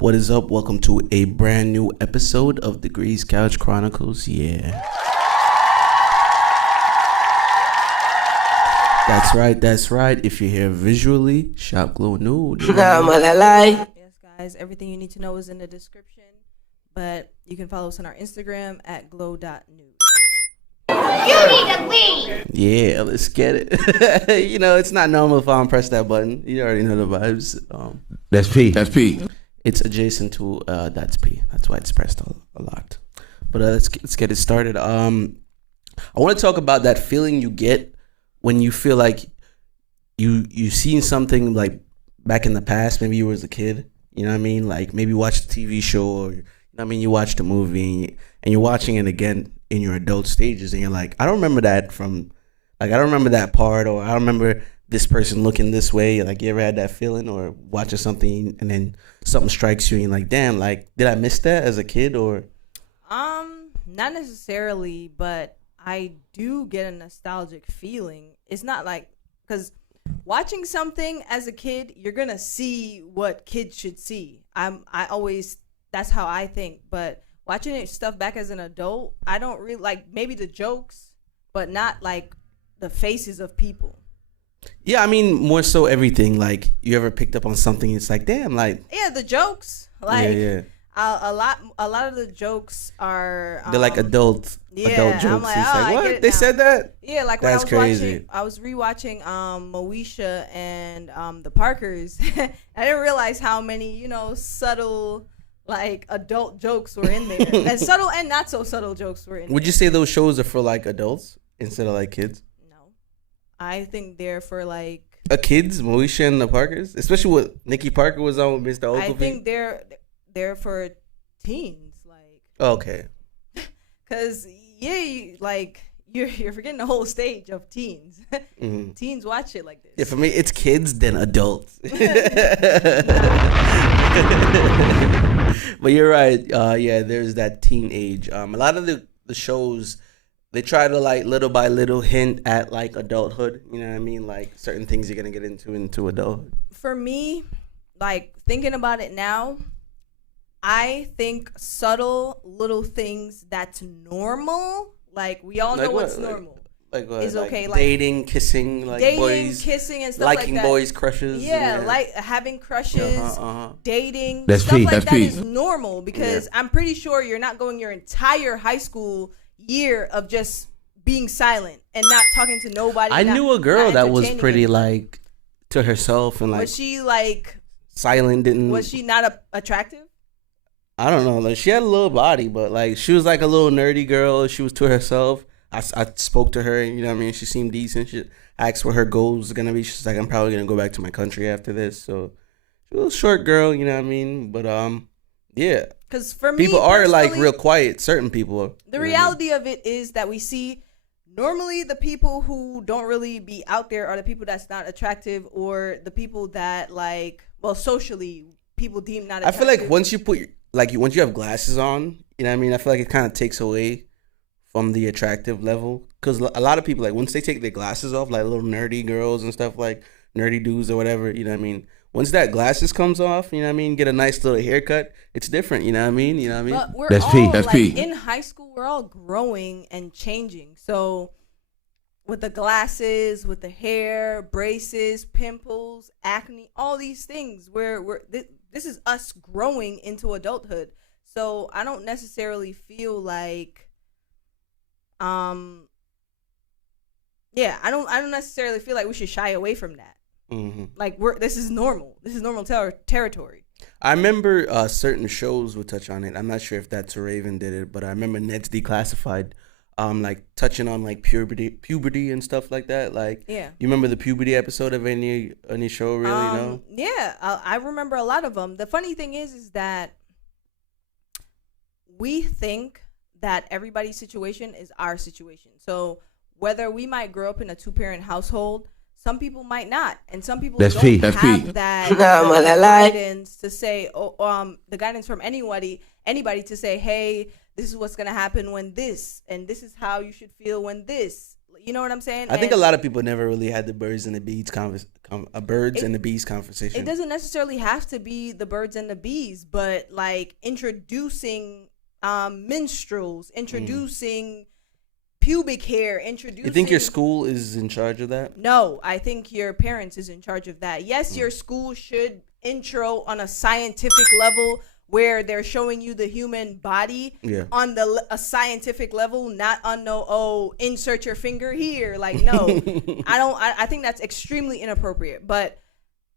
What is up? Welcome to a brand new episode of Degrees Couch Chronicles. Yeah. That's right. If you're here visually, shop Glow Nude. Yes, guys, everything you need to know is in the description. But you can follow us on our Instagram at glow.nude. You need to leave. Yeah, let's get it. It's not normal if I don't press that button. You already know the vibes. That's P. It's adjacent to that's P. That's why it's pressed a lot. But let's get it started. I want to talk about that feeling you get when you feel like you've seen something like back in the past. Maybe you were as a kid. You know what I mean? Like maybe you watched a TV show, or you watched a movie and you're watching it again in your adult stages, and you're like, I don't remember that I don't remember that part, or I don't remember this person looking this way. Like, you ever had that feeling, or watching something and then something strikes you and you're like, damn, like, did I miss that as a kid? Or not necessarily, but I do get a nostalgic feeling. It's not like, because watching something as a kid, you're gonna see what kids should see. That's how I think. But watching stuff back as an adult, I don't really like, maybe the jokes, but not like the faces of people. Yeah, I mean, more so everything. Like, you ever picked up on something, it's like, damn, like, yeah, the jokes, like, yeah. A lot of the jokes are They're like adult jokes. I'm like, it's like, what? They now. said that? Yeah, like that's when crazy. I was rewatching Moesha and the Parkers. I didn't realize how many, subtle like adult jokes were in there. And subtle and not so subtle jokes were in there. Would you say those shows are for like adults instead of like kids? I think they're for like kids, Moesha and the Parkers, especially what Nikki Parker was on with Mr. Ogilvy. I think they're for teens, like. Okay. Cause you're forgetting the whole stage of teens. Mm-hmm. Teens watch it like this. Yeah, for me it's kids then adults. But you're right. Yeah, there's that teen age. A lot of the shows, they try to like little by little hint at like adulthood. You know what I mean? Like certain things you're gonna get into adulthood. For me, like thinking about it now, I think subtle little things that's normal. Like we all know what's normal. Like what? Is okay. Like dating, kissing, like boys, kissing, and stuff like that. Liking boys, crushes. Yeah, like having crushes, dating. That's stuff P. like That's that P. is normal because I'm pretty sure you're not going your entire high school year of just being silent and not talking to nobody. I knew a girl that was pretty like to herself and like. Was she like silent? Was she not attractive? I don't know. Like she had a little body, but like she was like a little nerdy girl. She was to herself. I spoke to her, you know what I mean? She seemed decent. She asked what her goals are going to be. She's like, I'm probably going to go back to my country after this. So, she's a little short girl, you know what I mean? But, yeah. Because for me, people are like real quiet. Certain people are. The reality of it is that we see normally the people who don't really be out there are the people that's not attractive, or the people that like, well, socially, people deem not attractive. I feel like once you have glasses on, you know what I mean? I feel like it kind of takes away from the attractive level, because a lot of people, like, once they take their glasses off, like little nerdy girls and stuff, like nerdy dudes or whatever, you know what I mean, once that glasses comes off, you know what I mean, get a nice little haircut, it's different, you know what I mean? But we're that's all, P. That's like, P. in high school, we're all growing and changing. So with the glasses, with the hair, braces, pimples, acne, all these things, this is us growing into adulthood. So I don't necessarily feel like I don't necessarily feel like we should shy away from that. Mm-hmm. Like this is normal. This is normal territory. I remember certain shows would touch on it. I'm not sure if that's Raven did it, but I remember Ned's Declassified, like touching on like puberty and stuff like that. Like, yeah, you remember the puberty episode of any show? Really, Yeah, I remember a lot of them. The funny thing is that we think that everybody's situation is our situation. So whether we might grow up in a 2-parent household, some people might not, and some people don't have that guidance to say, the guidance from anybody to say, hey, this is what's gonna happen when this, and this is how you should feel when this. You know what I'm saying? I think a lot of people never really had the birds and the bees and the bees conversation. It doesn't necessarily have to be the birds and the bees, but like introducing minstrels, introducing pubic hair, introducing. You think your school is in charge of that? No, I think your parents is in charge of that. Yes, your school should intro on a scientific level where they're showing you the human body on a scientific level, not on insert your finger here. Like, no, I think that's extremely inappropriate. But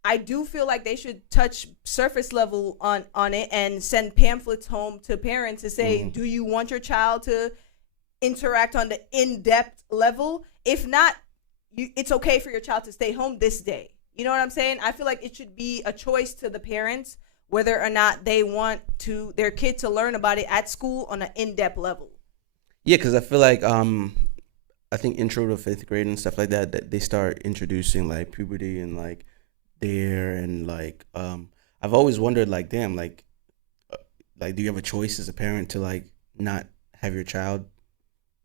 I do feel like they should touch surface level on it and send pamphlets home to parents to say, do you want your child to interact on the in-depth level? If not, it's okay for your child to stay home this day. You know what I'm saying? I feel like it should be a choice to the parents whether or not they want their kid to learn about it at school on an in-depth level. Yeah, because I feel like I think intro to 5th grade and stuff like that they start introducing like puberty and like and like I've always wondered like, damn, like do you have a choice as a parent to like not have your child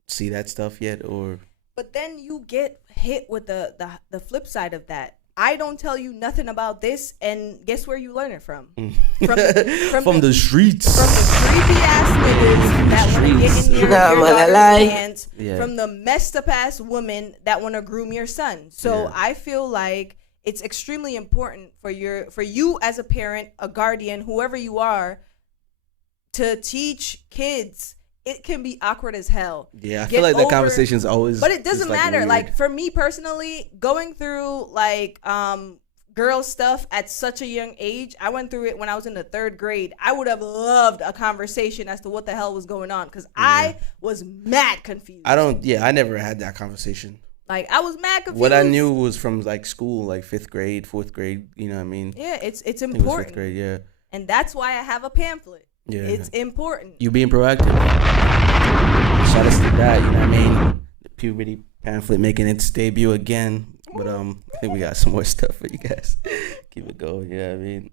see that stuff yet? Or but then you get hit with the flip side of that. I don't tell you nothing about this, and guess where you learn it from? From the streets. From the creepy ass niggas that want to get in your daughter's pants. Yeah. From the messed up ass women that want to groom your son. So I feel like it's extremely important for you as a parent, a guardian, whoever you are, to teach kids. It can be awkward as hell. Yeah, I feel like that conversation's always. But it doesn't matter. Weird. Like for me personally, going through like girl stuff at such a young age, I went through it when I was in the 3rd grade. I would have loved a conversation as to what the hell was going on because I was mad confused. I never had that conversation. Like I was mad confused. What I knew was from like school, like 5th grade, 4th grade. You know what I mean? Yeah, it's important. It was 5th grade, yeah. And that's why I have a pamphlet. Yeah, it's important. You being proactive. Shout out to that, you know what I mean? The puberty pamphlet making its debut again. But I think we got some more stuff for you guys. Keep it going, you know what I mean?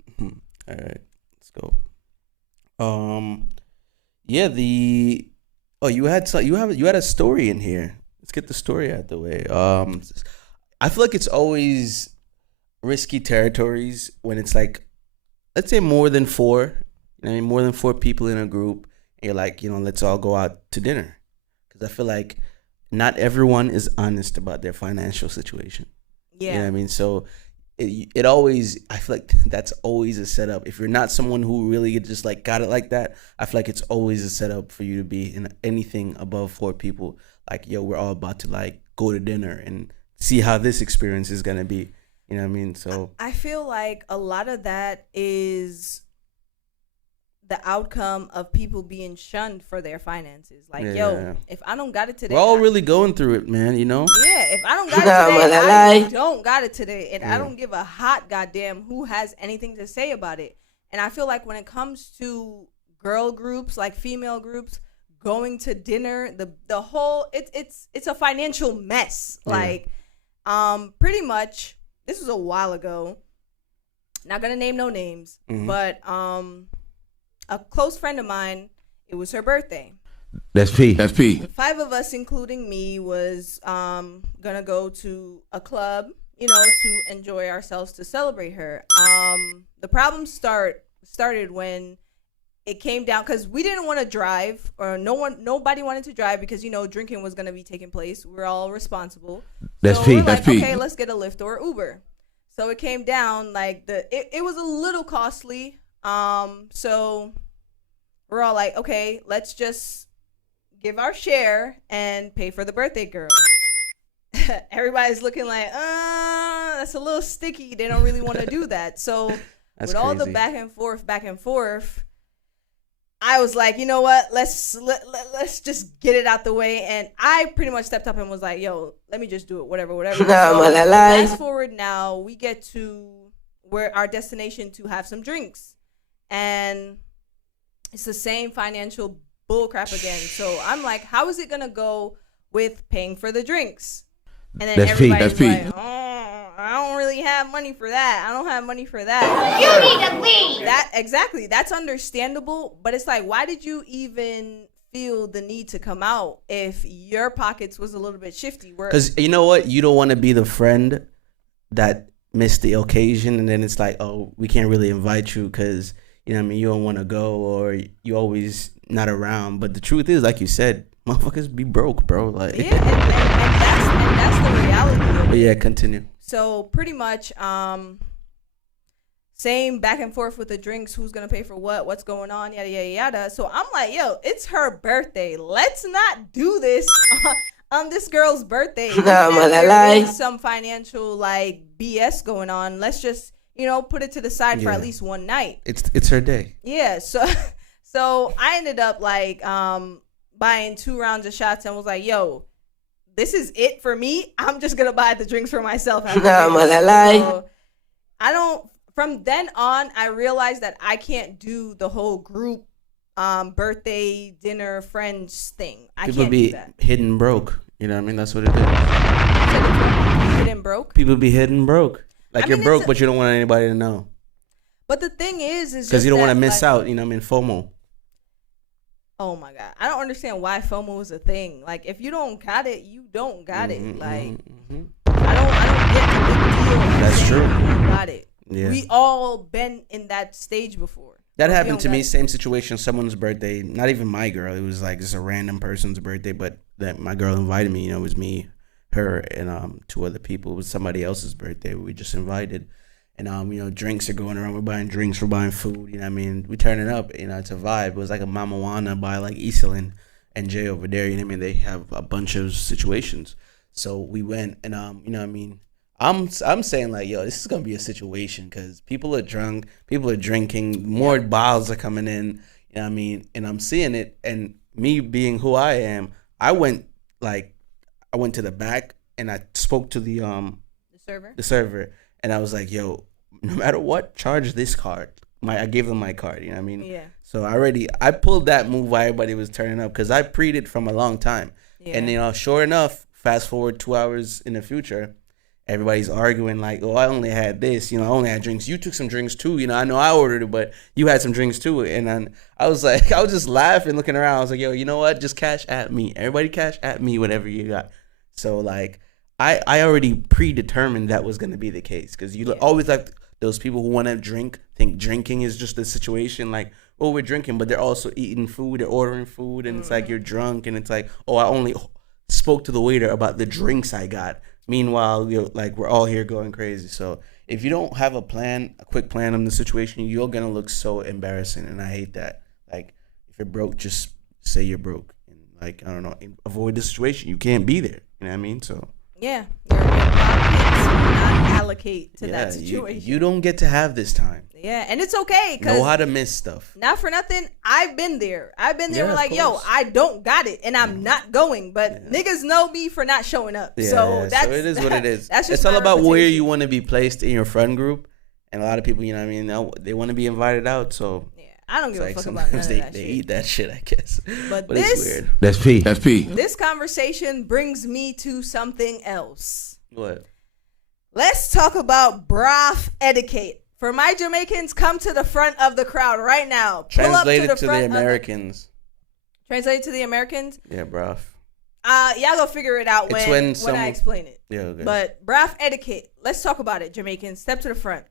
All right, let's go. You had a story in here. Let's get the story out the way. I feel like it's always risky territories when it's like, let's say more than 4. I mean, more than 4 people in a group, and you're like, let's all go out to dinner. Because I feel like not everyone is honest about their financial situation. Yeah. You know what I mean? So it always, I feel like that's always a setup. If you're not someone who really just like got it like that, I feel like it's always a setup for you to be in anything above 4 people. Like, yo, we're all about to like go to dinner and see how this experience is going to be. You know what I mean? So I feel like a lot of that is the outcome of people being shunned for their finances. Like, if I don't got it today, we're all really going through it, man. You know? Yeah, if I don't got it today, I don't got it today, and I don't give a hot goddamn who has anything to say about it. And I feel like when it comes to girl groups, like female groups, going to dinner, the whole it's a financial mess. Like, pretty much, this was a while ago. Not gonna name no names, but a close friend of mine, it was her birthday. That's P. 5 of us, including me, was gonna go to a club, to enjoy ourselves, to celebrate her. The problem started when it came down, because we didn't want to drive, or nobody wanted to drive because drinking was gonna be taking place. We're all responsible. That's P. That's P. Okay, let's get a Lyft or Uber. So it came down like it was a little costly. So we're all like, okay, let's just give our share and pay for the birthday girl. Everybody's looking like, that's a little sticky. They don't really want to do that. So that's with crazy. All the back and forth, I was like, you know what? Let's just get it out the way. And I pretty much stepped up and was like, yo, let me just do it. Whatever. So fast forward now, we get to where our destination to have some drinks. And it's the same financial bullcrap again. So I'm like, how is it going to go with paying for the drinks? And then everybody's like, oh, I don't really have money for that. I don't have money for that. You need to leave. Exactly. That's understandable. But it's like, why did you even feel the need to come out if your pockets was a little bit shifty. Because you know what? You don't want to be the friend that missed the occasion, and then it's like, oh, we can't really invite you because, you know what I mean, you don't want to go, or you always not around. But the truth is, like you said, motherfuckers be broke, bro. Like, yeah, and that's the reality of but it. yeah, continue. So pretty much, same back and forth with the drinks. Who's gonna pay for what? What's going on? Yada yada yada. So I'm like, yo, it's her birthday. Let's not do this on this girl's birthday. There is some financial like BS going on. Let's just put it to the side for at least one night. It's her day. Yeah. So I ended up like buying 2 rounds of shots and was like, yo, this is it for me. I'm just gonna buy the drinks for myself. So I don't. From then on, I realized that I can't do the whole group birthday dinner friends thing. People can't be do that. hidden broke. You know what I mean? That's what it is. Hidden broke. People be hidden broke. Like, you're broke, it's but you don't want anybody to know. But the thing is because you don't want to miss out. You know what I mean? FOMO. Oh my God, I don't understand why FOMO is a thing. Like, if you don't got it, you don't got it. Like, I don't get the big deal. That's true. You don't got it. Yeah. We all been in that stage before. That happened to me. Same situation. Someone's birthday. Not even my girl. It was like just a random person's birthday. But that my girl invited me. It was me, her, and 2 other people. It was somebody else's birthday. We just invited, and drinks are going around. We're buying drinks. We're buying food. You know what I mean? We turning up. It's a vibe. It was like a Mama Juana by like Eastlyn and Jay over there. You know what I mean? They have a bunch of situations. So we went, and you know what I mean? I'm saying like, yo, this is gonna be a situation because people are drunk, people are drinking, more bottles are coming in. You know what I mean? And I'm seeing it, and me being who I am, I went to the back and I spoke to the server, and I was like, yo, no matter what, charge this card. I gave them my card. You know what I mean? Yeah. So I pulled that move while everybody was turning up because I pre'd it from a long time, and sure enough, fast forward 2 hours in the future. Everybody's arguing like, oh, I only had this, I only had drinks. You took some drinks too, I know I ordered it, but you had some drinks too. And then I was like, I was just laughing, looking around. I was like, yo, you know what? Just cash at me. Everybody cash at me, whatever you got. So like, I already predetermined that was going to be the case because you always like those people who want to drink, think drinking is just the situation. Like, oh, we're drinking, but they're also eating food, they're ordering food, and it's like you're drunk, and it's like, oh, I only spoke to the waiter about the drinks I got. Meanwhile, we're all here going crazy. So if you don't have a quick plan on the situation, you're gonna look so embarrassing, and I hate that. Like, if you're broke, just say you're broke, and like, I don't know, avoid the situation. You can't be there. You know what I mean? So yeah, your pockets will not allocate to that situation. You don't get to have this time. Yeah, and it's okay. Know how to miss stuff. Not for nothing, I've been there. We're like, yo, I don't got it, and I'm not going. But niggas know me for not showing up. Yeah, so it is what it is. That's just it's all about where you want to be placed in your friend group. And a lot of people, you know what I mean, they want to be invited out. So yeah, I don't give a fuck about none of that they shit. eat that shit, I guess. But it's weird. That's P. This conversation brings me to something else. What? Let's talk about broth etiquette. For my Jamaicans, come to the front of the crowd right now. Translate it to the Americans. Translate it to the Americans? Yeah, bruh. Y'all go figure it out when I explain it. Yeah, okay. But broth etiquette, let's talk about it, Jamaicans. Step to the front.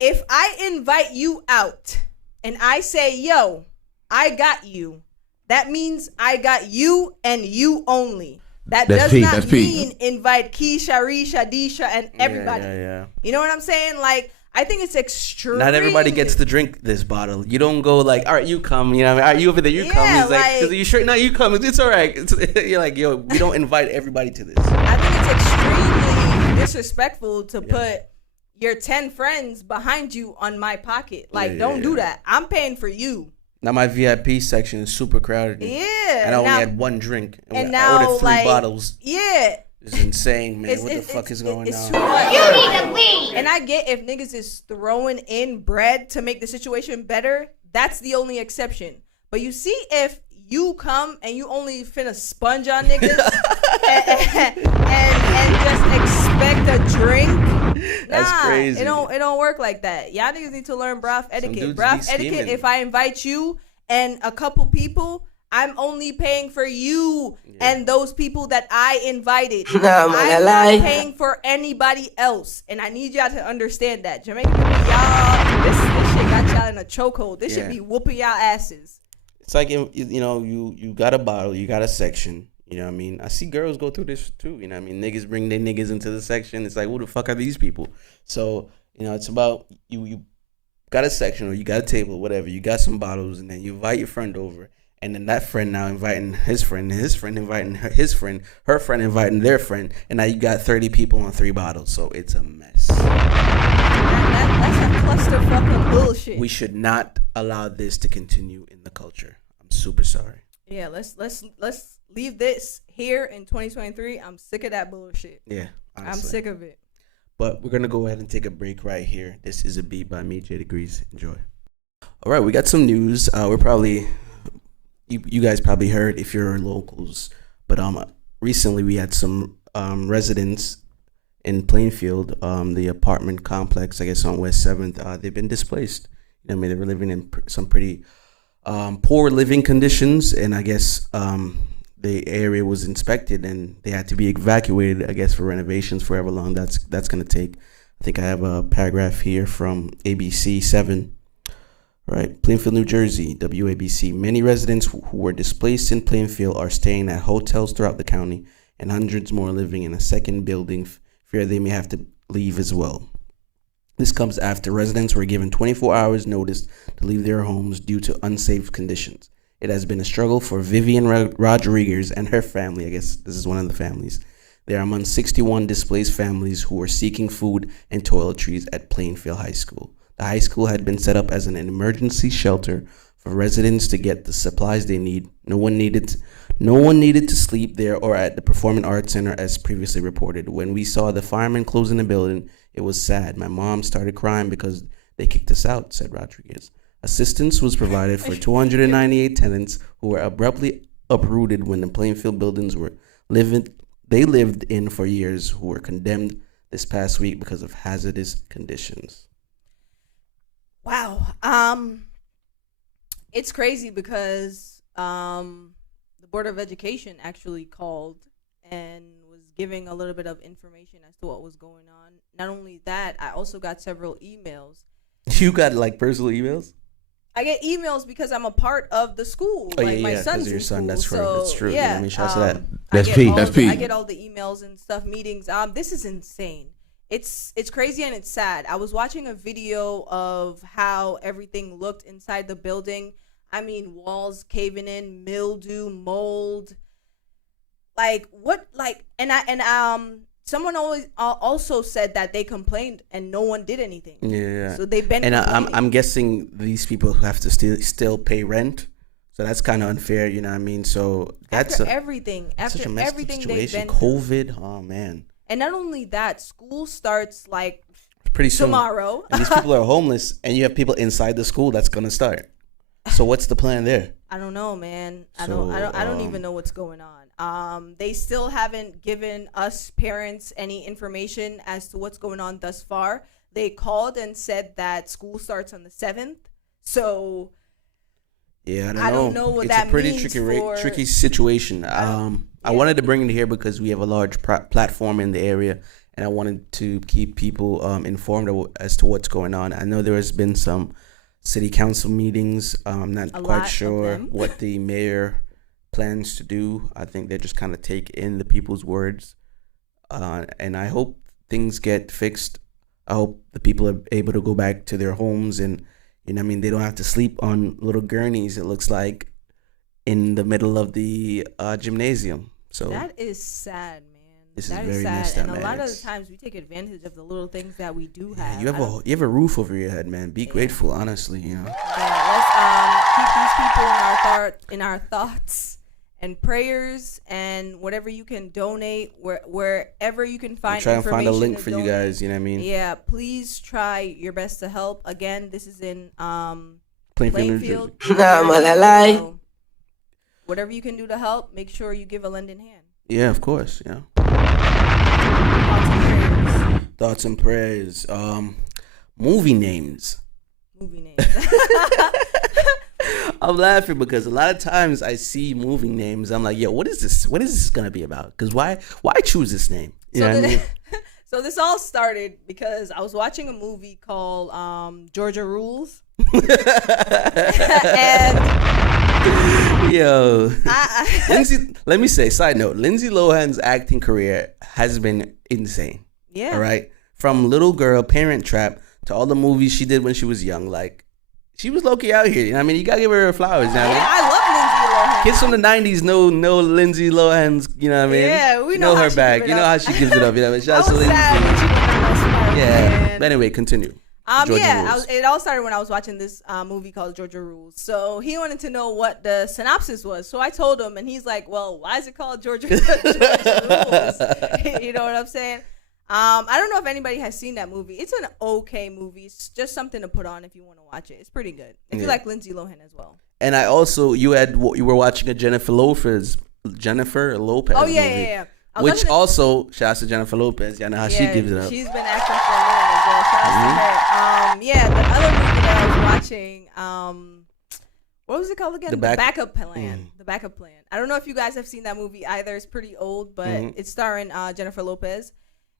If I invite you out and I say, yo, I got you, that means I got you and you only. That does not mean invite Keisha, Risha, Disha, and everybody. Yeah. You know what I'm saying? Like, I think it's extreme. Not everybody gets to drink this bottle. You don't go like, all right, you come. You know what I mean? All right, you over there, you come. He's like, are you sure? No, you come. It's all right. You're like, yo, we don't invite everybody to this. I think it's extremely disrespectful to put your 10 friends behind you on my pocket. Like, don't do that. I'm paying for you. Now my VIP section is super crowded. Yeah. And I only had one drink. And now, I ordered 3 bottles. Yeah. It's insane, man. What the fuck is going on? It's too much. You need to leave. And I get if niggas is throwing in bread to make the situation better, that's the only exception. But you see, if you come and you only finna sponge on niggas and just expect a drink, that's crazy. It don't work like that. Y'all niggas need to learn broth etiquette. Broth etiquette, if I invite you and a couple people, I'm only paying for you and those people that I invited. I'm not paying for anybody else. And I need y'all to understand that. Jamaican people, y'all, this shit got y'all in a chokehold. This should be whooping y'all asses. It's like, you got a bottle, you got a section. You know what I mean? I see girls go through this too. You know what I mean? Niggas bring their niggas into the section. It's like, who the fuck are these people? So, it's about you got a section or you got a table, whatever. You got some bottles, and then you invite your friend over. And then that friend now inviting his friend, and his friend inviting his friend, her friend inviting their friend. And now you got 30 people on 3 bottles. So it's a mess. That's a clusterfuck of bullshit. We should not allow this to continue in the culture. I'm super sorry. Yeah, let's leave this here in 2023. I'm sick of that bullshit. Yeah, honestly. I'm sick of it. But we're going to go ahead and take a break right here. This is a beat by me, J Degrees. Enjoy. All right, we got some news. We're probably... You guys probably heard if you're locals, but recently we had some residents in Plainfield, the apartment complex, I guess on West 7th. They've been displaced. They were living in some pretty poor living conditions, and I guess the area was inspected and they had to be evacuated, I guess, for renovations for however long that's going to take. I think I have a paragraph here from ABC 7. Right, Plainfield, New Jersey, WABC. Many residents who were displaced in Plainfield are staying at hotels throughout the county, and hundreds more living in a second building fear they may have to leave as well. This comes after residents were given 24 hours notice to leave their homes due to unsafe conditions. It has been a struggle for Vivian Rodriguez and her family. I guess this is one of the families. They are among 61 displaced families who were seeking food and toiletries at Plainfield High School. The high school had been set up as an emergency shelter for residents to get the supplies they need. No one needed to sleep there or at the Performing Arts Center, as previously reported. When we saw the firemen closing the building, it was sad. My mom started crying because they kicked us out, said Rodriguez. Assistance was provided for 298 tenants who were abruptly uprooted when the Plainfield buildings they lived in for years, who were condemned this past week because of hazardous conditions. Wow. It's crazy because the Board of Education actually called and was giving a little bit of information as to what was going on. Not only that, I also got several emails. You got personal emails? I get emails because I'm a part of the school. My son's in your son. School. That's true. So, that's true. Yeah. Shout out to that. That's P. I get all the emails and stuff, meetings. This is insane. It's crazy and it's sad. I was watching a video of how everything looked inside the building. I mean, walls caving in, mildew, mold. Someone also said that they complained and no one did anything. Yeah. So they've been. And I'm guessing these people have to still pay rent. So that's kind of unfair, you know what I mean? So that's after everything situation. They've been COVID, oh man. And not only that, school starts pretty soon. Tomorrow. And these people are homeless, and you have people inside the school that's gonna start. So what's the plan there? I don't know, man. I don't even know what's going on. They still haven't given us parents any information as to what's going on thus far. They called and said that school starts on the 7th. So yeah, I don't know what that means. It's a pretty tricky situation. I wanted to bring it here because we have a large platform in the area, and I wanted to keep people informed as to what's going on. I know there has been some city council meetings. I'm not quite sure what the mayor plans to do. I think they just kind of take in the people's words, and I hope things get fixed. I hope the people are able to go back to their homes, and they don't have to sleep on little gurneys, it looks like, in the middle of the gymnasium. So that is sad, man. This that is very sad. messed up, and man. a lot of the times we take advantage of the little things that we do have. You have a roof over your head, man. Be grateful, honestly. Yeah, let's keep these people in our thoughts and prayers, and whatever you can donate, wherever you can find try and information. find a link for donate. you guys. You know what I mean? Yeah, please try your best to help. Again, this is in Plainfield. So whatever you can do to help, make sure you give a lending hand. Yeah, of course. Yeah. Thoughts and prayers. Movie names. I'm laughing because a lot of times I see movie names. I'm like, yo, what is this? What is this gonna be about? Because why choose this name? You know what I mean? So this all started because I was watching a movie called Georgia Rules. And yo, Lindsay, let me say, side note, Lindsay Lohan's acting career has been insane. Yeah. All right. From Little Girl, Parent Trap, to all the movies she did when she was young. Like, she was low-key out here. You know what I mean? You gotta give her flowers. You know what I mean? I love Lindsay Lohan. Kids from the 90s know Lindsay Lohan's, you know what I mean? Yeah, we know how her she back. give it You know up. how she gives it up. You know what I mean? Shout out I to was Lindsay. sad when she went on that Spider-Man. Yeah. But anyway, continue. Georgia Rules. It all started when I was watching this movie called Georgia Rules. So he wanted to know what the synopsis was. So I told him, and he's like, "Well, why is it called Georgia Rules?" You know what I'm saying? I don't know if anybody has seen that movie. It's an okay movie. It's just something to put on if you want to watch it. It's pretty good. If you like Lindsay Lohan as well. And I also, you were watching a Jennifer Lopez Oh movie. yeah. Which also, shout out to Jennifer Lopez. Y'all know how she gives it up. She's been acting for a minute as well. Shout out to her. The other movie that I was watching, what was it called again? The Backup Plan. The Backup Plan. I don't know if you guys have seen that movie either. It's pretty old, but it's starring Jennifer Lopez.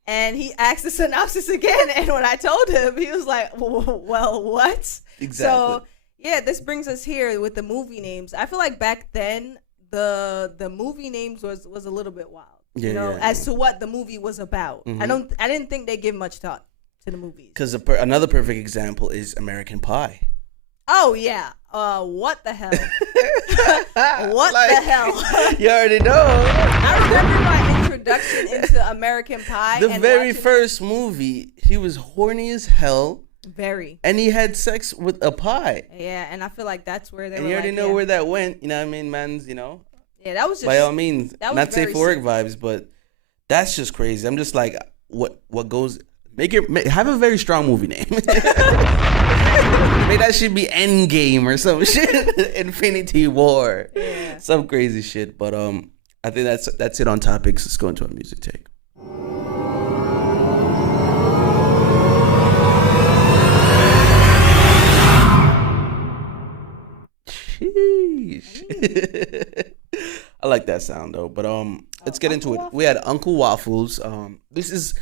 And he asked the synopsis again, and when I told him, he was like, "Well, what?" Exactly. So yeah, this brings us here with the movie names. I feel like back then the movie names was a little bit wild. As to what the movie was about. I didn't think they give much thought to the movies. Because another perfect example is American Pie. Oh yeah. What the hell? What the hell? You already know. I remember my introduction into American Pie. The very first movie, he was horny as hell. Very. And he had sex with a pie. Yeah, and I feel like that's where they and were. You already know where that went. You know what I mean? Man's, Yeah, that was just. By all means, not safe for work vibes, but that's just crazy. I'm just like, what goes? Have a very strong movie name. Maybe that should be Endgame or some shit. Infinity War. Yeah. Some crazy shit. But I think that's it on topics. Let's go into our music take. Sheesh. I like that sound though. But let's get into it. We had Uncle Waffles. This is,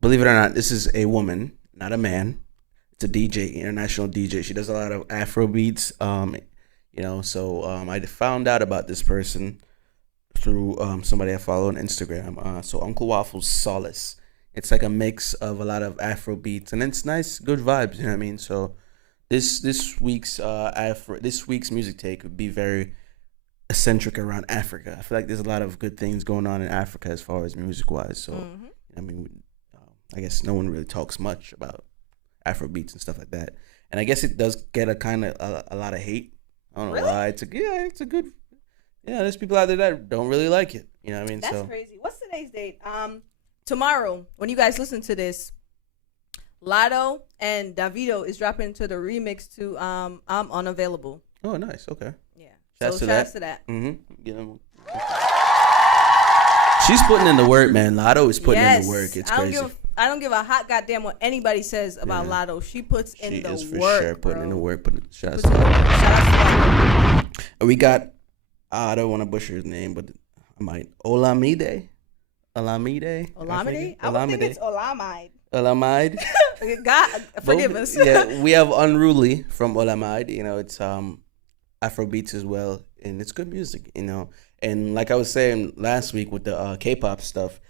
believe it or not, this is a woman, not a man. It's a DJ, international DJ. She does a lot of Afro beats. So I found out about this person through somebody I follow on Instagram. So Uncle Waffles Solace. It's like a mix of a lot of Afro beats, and it's nice, good vibes. You know what I mean? So this week's music take would be very eccentric around Africa. I feel like there's a lot of good things going on in Africa as far as music wise. So I mean, I guess no one really talks much about Afro beats and stuff like that. And I guess it does get a lot of hate. I don't know why. It's a good. Yeah, there's people out there that don't really like it. You know what I mean? That's crazy. What's today's date? Tomorrow, when you guys listen to this, Latto and Davido is dropping to the remix to I'm Unavailable. Oh, nice. Okay. Yeah. Shout out to that. She's putting in the work, man. Latto is putting in the work. It's crazy. I don't give a hot goddamn what anybody says about Latto. She puts in the work. She is for sure putting in the work. Shout out to Latto. We got, I don't want to butcher his name, but I might. Olamide? I think it's Olamide. Olamide. God, forgive us. Yeah, we have Unruly from Olamide. It's Afrobeats as well, and it's good music. And like I was saying last week with the K-pop stuff,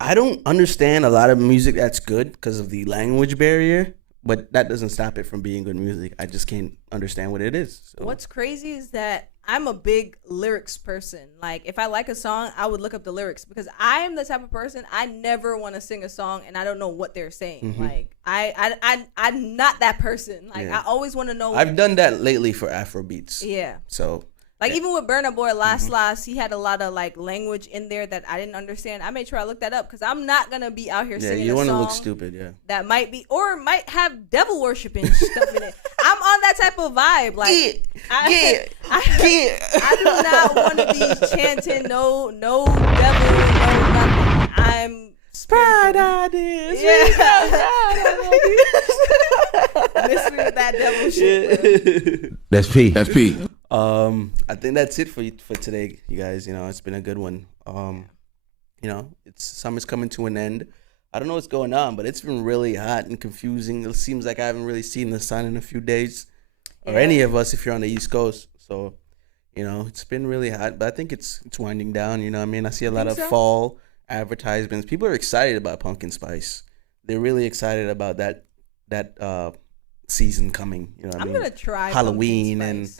I don't understand a lot of music that's good because of the language barrier, but that doesn't stop it from being good music. I just can't understand what it is. So. What's crazy is that I'm a big lyrics person. Like, if I like a song, I would look up the lyrics because I am the type of person, I never want to sing a song and I don't know what they're saying. Like, I'm not that person. Like, I always want to know. I've done that lately for Afrobeats. Yeah. So. Like, even with Burna Boy last, he had a lot of, like, language in there that I didn't understand. I made sure I looked that up because I'm not going to be out here singing a song. Yeah, you want to look stupid, that might be, or might have devil worshiping stuff in it. I'm on that type of vibe. Like, I do not want to be chanting no devil, no nothing. I'm Bright ideas. Miss me with that devil shit. That's P. That's P. I think that's it for today, you guys. It's been a good one. It's summer's coming to an end. I don't know what's going on, but it's been really hot and confusing. It seems like I haven't really seen the sun in a few days, or any of us if you're on the East Coast. So, it's been really hot, but I think it's winding down. You know what I mean? I see a lot of fall advertisements. People are excited about pumpkin spice. They're really excited about that season coming. You know what I mean? I'm gonna try Halloween and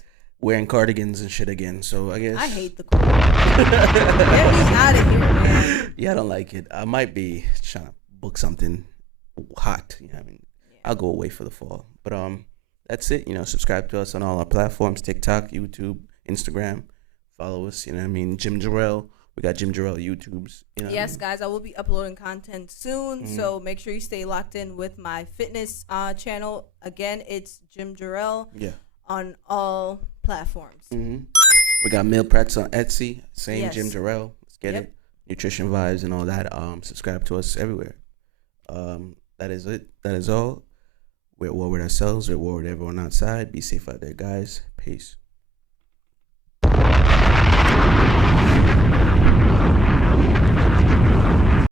wearing cardigans and shit again. So I guess I hate the cold. Get me out of here, man. Yeah, I don't like it. I might be trying to book something hot. You know what I mean? Yeah. I'll go away for the fall. But that's it. Subscribe to us on all our platforms: TikTok, YouTube, Instagram. Follow us. You know what I mean? Jim Jarrell. We got Jim Jarrell YouTubes. Yes, guys, I will be uploading content soon, so make sure you stay locked in with my fitness channel. Again, it's Jim Jarrell on all platforms. We got meal preps on Etsy. Same Jim Jarrell. Let's get it. Nutrition vibes and all that. Subscribe to us everywhere. That is it. That is all. We're at war with ourselves. We're at war with everyone outside. Be safe out there, guys. Peace.